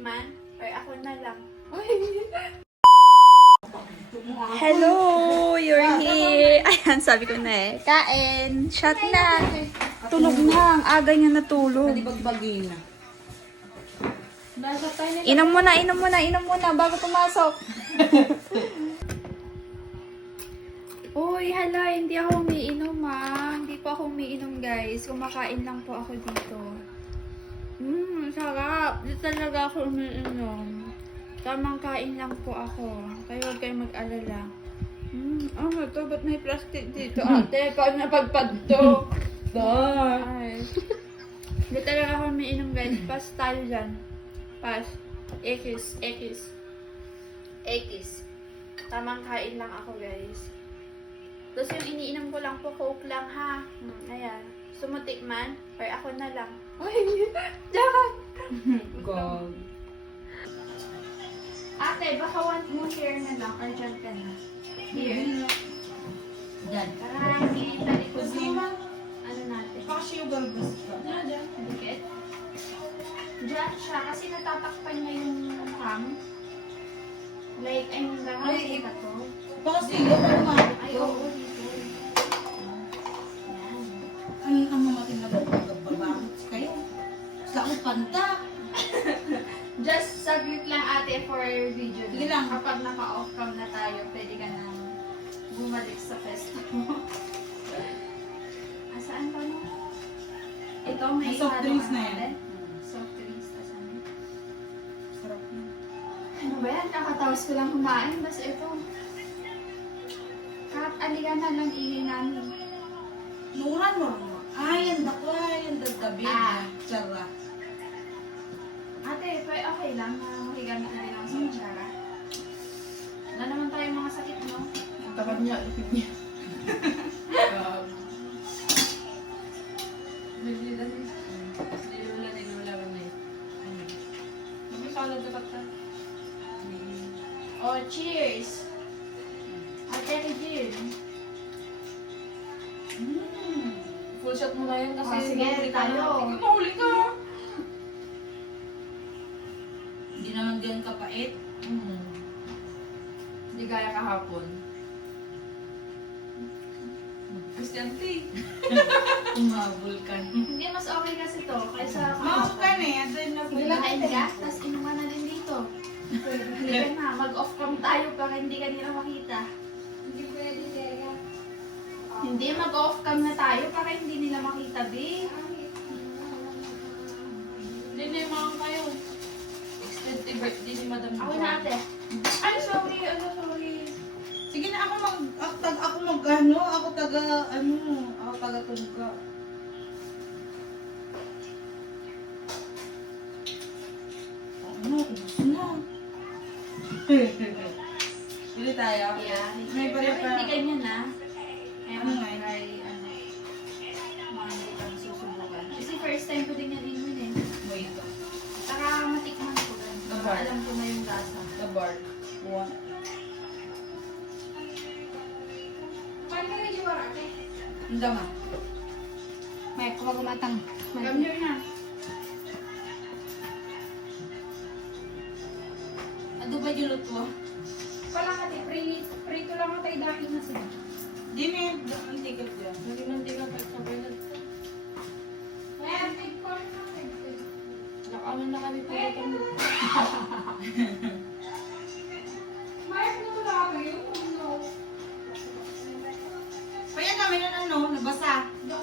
man, or ako na lang. Hello, you're here. Ayan, sabi ko na eh. Kain, shot na. Tulog na, ang aga niya natulog. Bagbagin na. Inom muna bago pumasok. Uy, hala, hindi ako umiinom Hindi po ako umiinom guys. Kumakain lang po ako dito. Sarap. Di talaga ako umiinom. Tamang kain lang po ako. Kaya huwag kayong mag-alala. Ano to? Ba't may plastic dito? Ate, paano napagpad to? Ay. Di talaga ako umiinom guys. Pas tayo dyan. Pas. Ekis. Tamang kain lang ako guys. Tapos yung iniinom ko lang po, Coke lang ha. Ayan. Sumutik man, or ako na lang. Uy, jacket! God. Ate, baka want mo here na lang, or dyan ka na. Here. Diyan. Para hindi talikod mo. Ano natin? Pakasyo galbas ka. Dyan. Dikit. Dyan siya, kasi natatakpan niya yung cam. Like, I mean, nakakita to. Pakasyo galbas Ay, oo, dito. Ano ang mamating na bababakit kayo? Sa akong panta. Just saglit lang ate for video. Sige lang. Kapag naka-off cam na tayo, pwede ka nang bumalik sa pesto mo. Asaan pa no? Ito may Soft drinks na yan. ate. Soft drinks. Tas ano? Sarap na. Ano ba yan? Kakatawas ko lang kumain. Basta ito. Kahit aligan na lang ingin namin. Nuran mo. Ay, ang dakwa. Yung dagdabi. Tsara. Ate, okay lang na makigamit na rin ako sa kutsara. Wala naman tayong mga sakit, no? Ang takot niya, ipin niya. Naglilan eh. Nilula na eh. May salad dapat ka. Oh, cheers! Ate, Regine. Full shot mo na yun kasi Sige, nahuli ka tayo. na. Nahuli ka! Hindi naman ganyan kapait. Hindi gaya kahapon. Kristyante. Umabol ka. Hindi, mas okay kasi to kaysa Mawag ka na eh. Doon na Sige lang, kain ka, tapos inuman na din dito. Halika na, mag-off cam tayo para hindi ka nila makita. Hindi pwede, Tega. Hindi, mag-off cam na tayo para hindi nila makita, be. Hindi na yung mga kayo. Extended birthday ni Madam Ako John. na ate. Ay, sorry, sorry. Sige na ako taga tungka. Ano, ubus na. Pili tayo. Yeah, May pero pala hindi ganyan na. Ano nga yun? Try, mga hindi pa susubukan. Kasi first time ko din yan inumin eh. Mo ito. Saka matikman ko gan. Diba? Alam ko na yung lasa. The bark. One. Paano ka rin yung warate? Ang dama. May kumagumatang. Come here na. Ano ba yung luto? Wala ka prito lang ang tayo dahil na sila. Di na ang tikat dyan. Naging-mantika pa sa balat. Kaya big corn na. Nakaman na kami po ito. Mayroon na wala kayo. No. Kaya namin ang nabasa. Doon